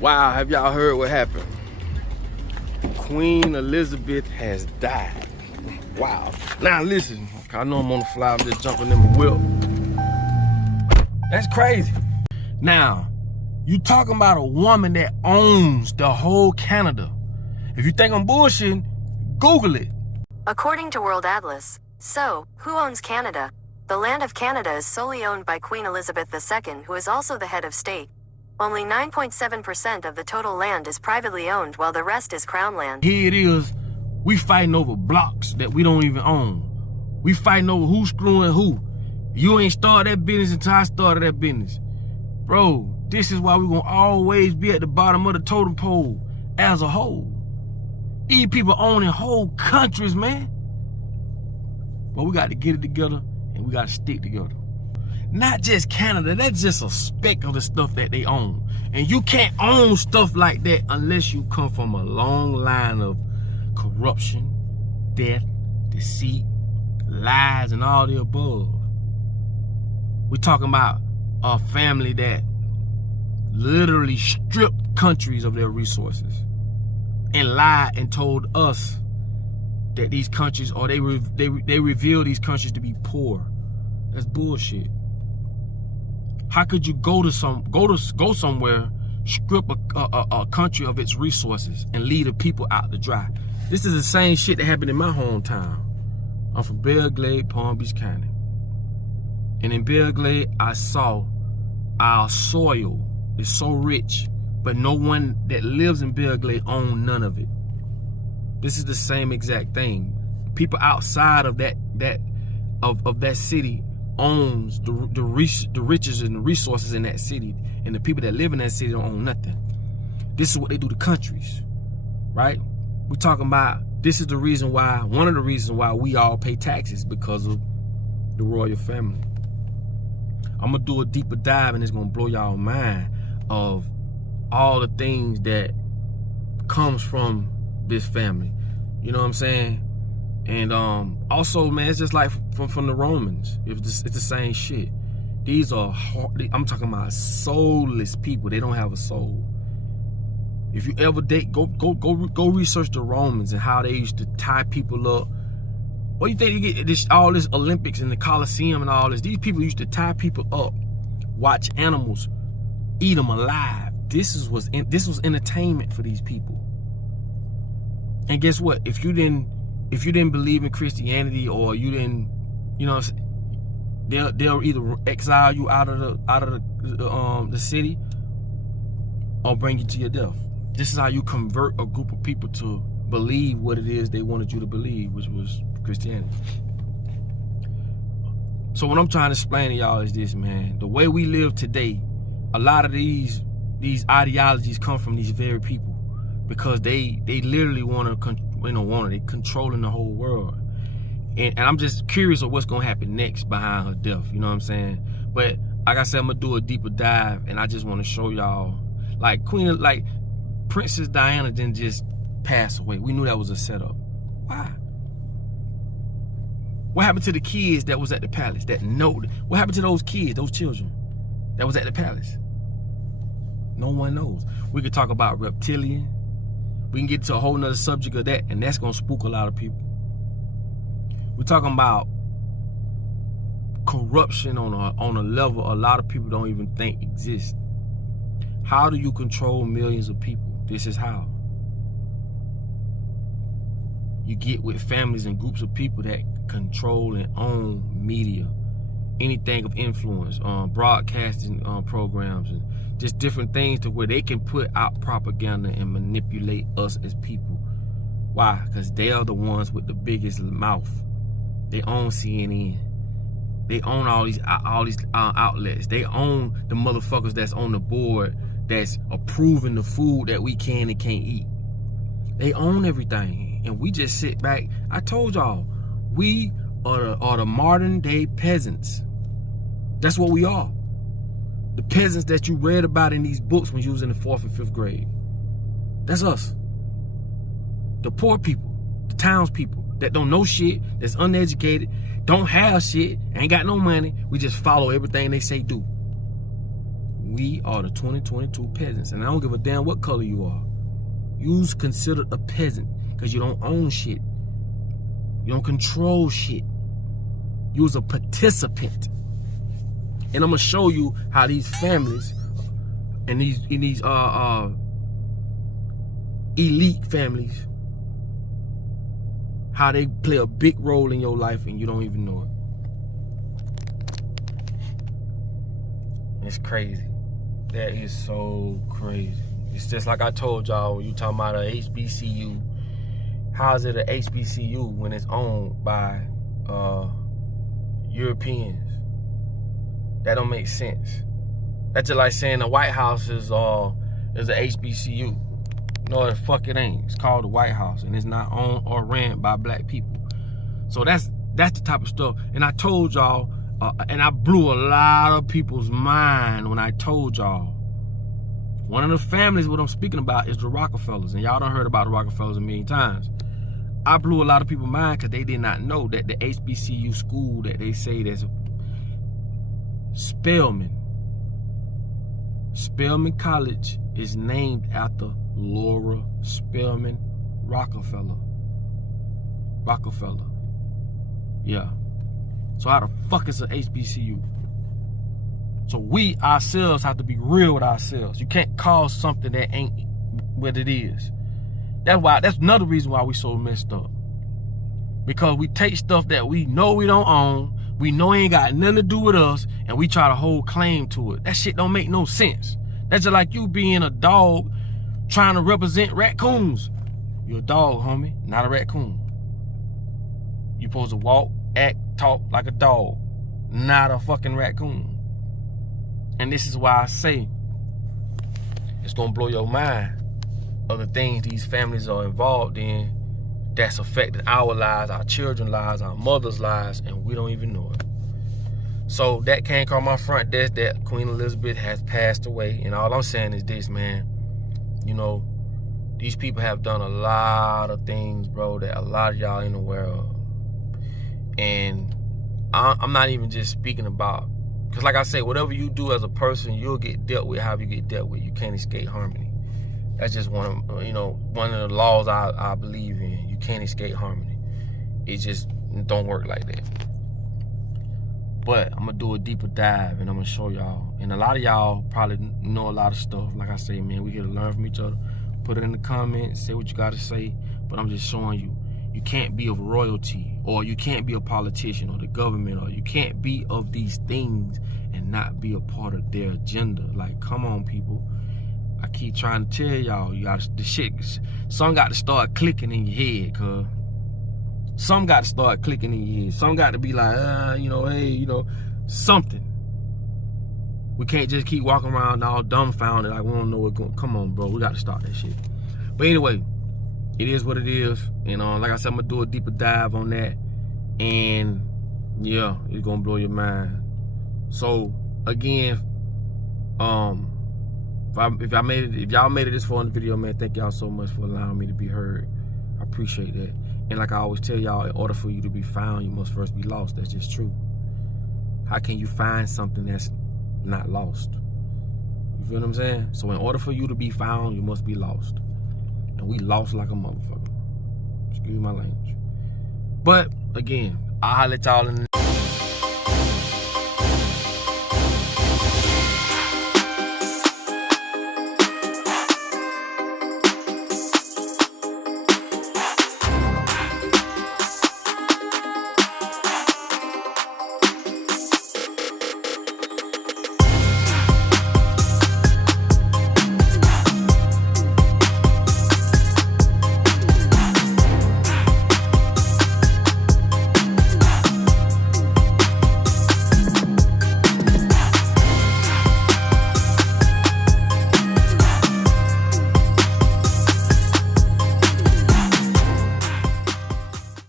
Wow, have y'all heard what happened? Queen Elizabeth has died. Wow. Now listen, I know I'm on the fly, I'm just jumping in my whip. That's crazy. Now, you talking about a woman that owns the whole Canada. If you think I'm bullshitting, Google it. According to World Atlas, so, who owns Canada? The land of Canada is solely owned by Queen Elizabeth II, who is also the head of state. Only 9.7% of the total land is privately owned, while the rest is crown land. Here it is, we fighting over blocks that we don't even own. We fighting over who's screwing who. You ain't started that business until I started that business. Bro, this is why we're gonna always be at the bottom of the totem pole as a whole. These people owning whole countries, man. But we got to get it together and we got to stick together. Not just Canada, that's just a speck of the stuff that they own. And you can't own stuff like that unless you come from a long line of corruption, death, deceit, lies, and all the above. We're talking about a family that literally stripped countries of their resources and lied and told us that these countries, or they reveal these countries to be poor. That's bullshit. How could you go somewhere, strip a country of its resources and leave the people out to dry? This is the same shit that happened in my hometown. I'm from Belle Glade, Palm Beach County. And in Belle Glade, I saw our soil is so rich, but no one that lives in Belle Glade owns none of it. This is the same exact thing. People outside of that city owns the riches and the resources in that city, and the people that live in that city don't own nothing. This is what they do to countries, right? We're talking about, this is the reason why, one of the reasons why we all pay taxes, because of the royal family. I'm gonna do a deeper dive, and it's gonna blow y'all mind of all the things that comes from this family. You know what I'm saying? And also, man, it's just like from the Romans. It's the same shit. These are I'm talking about soulless people. They don't have a soul. If you ever date, go research the Romans and how they used to tie people up. What do you think you get all this Olympics and the Colosseum and all this? These people used to tie people up, watch animals, eat them alive. This was entertainment for these people. And guess what? If you didn't believe in Christianity, or you didn't, you know, they'll either exile you out of the city or bring you to your death. This is how you convert a group of people to believe what it is they wanted you to believe, which was Christianity. So what I'm trying to explain to y'all is this, man. The way we live today, a lot of these ideologies come from these very people, because they literally they controlling the whole world. And I'm just curious of what's gonna happen next behind her death, you know what I'm saying? But like I said, I'm gonna do a deeper dive, and I just wanna show y'all, like Princess Diana didn't just pass away. We knew that was a setup. Why? What happened to the kids that was at the palace? What happened to those kids, those children that was at the palace? No one knows. We could talk about reptilian. We can get to a whole nother subject of that, and that's gonna spook a lot of people. We're talking about corruption on a level a lot of people don't even think exists. How do you control millions of people? This is how. You get with families and groups of people that control and own media, anything of influence, broadcasting programs, and just different things to where they can put out propaganda and manipulate us as people. Why? Because they are the ones with the biggest mouth. They own CNN. They own all these outlets. They own the motherfuckers that's on the board that's approving the food that we can and can't eat. They own everything, and we just sit back. I told y'all, we are the modern day peasants. That's what we are. The peasants that you read about in these books when you was in the 4th and 5th grade. That's us. The poor people, the townspeople that don't know shit, that's uneducated, don't have shit, ain't got no money. We just follow everything they say do. We are the 2022 peasants. And I don't give a damn what color you are. You's considered a peasant because you don't own shit. You don't control shit. You's a participant. And I'm gonna show you how these families and these elite families, how they play a big role in your life and you don't even know it. It's crazy. That is so crazy. It's just like I told y'all when you talking about a HBCU. How is it a HBCU when it's owned by Europeans? That don't make sense. That's just like saying the White House is a HBCU. No, the fuck it ain't. It's called the White House, and it's not owned or ran by black people. So that's the type of stuff. And I told y'all, and I blew a lot of people's mind when I told y'all. One of the families what I'm speaking about is the Rockefellers, and y'all done heard about the Rockefellers a million times. I blew a lot of people's mind because they did not know that the HBCU school that they say that's Spelman College is named after Laura Spelman Rockefeller. Yeah. So how the fuck is an HBCU? So we ourselves have to be real with ourselves. You can't call something that ain't what it is. That's another reason why we so messed up. Because we take stuff that we know we don't own, we know ain't got nothing to do with us, and we try to hold claim to it. That shit don't make no sense. That's just like you being a dog trying to represent raccoons. You're a dog, homie, not a raccoon. You're supposed to walk, act, talk like a dog, not a fucking raccoon. And this is why I say it's gonna blow your mind of the things these families are involved in that's affected our lives, our children's lives, our mother's lives, and we don't even know it. So that came across my front desk that Queen Elizabeth has passed away. And all I'm saying is this, man. You know, these people have done a lot of things, bro, that a lot of y'all ain't aware of. And I'm not even just speaking about, because like I say, whatever you do as a person, you'll get dealt with how you get dealt with. You can't escape harmony. That's just one of the laws I believe in. You can't escape harmony. It just don't work like that. But I'm gonna do a deeper dive and I'm gonna show y'all. And a lot of y'all probably know a lot of stuff. Like I say, man, we here to learn from each other. Put it in the comments, say what you gotta say. But I'm just showing you, you can't be of royalty, or you can't be a politician or the government, or you can't be of these things and not be a part of their agenda. Like, come on, people. I keep trying to tell y'all, you got the shit. Some got to start clicking in your head, cuz. Some got to start clicking in your head. Some got to be like, hey, something. We can't just keep walking around all dumbfounded like we don't know what's going. Come on, bro. We got to start that shit. But anyway, it is what it is. And like I said, I'm gonna do a deeper dive on that. And yeah, it's gonna blow your mind. So again, if y'all made it this far in the video, man, thank y'all so much for allowing me to be heard. I appreciate that. And like I always tell y'all, in order for you to be found, you must first be lost. That's just true. How can you find something that's not lost? You feel what I'm saying? So in order for you to be found, you must be lost. And we lost like a motherfucker. Excuse my language. But again, I'll let y'all in the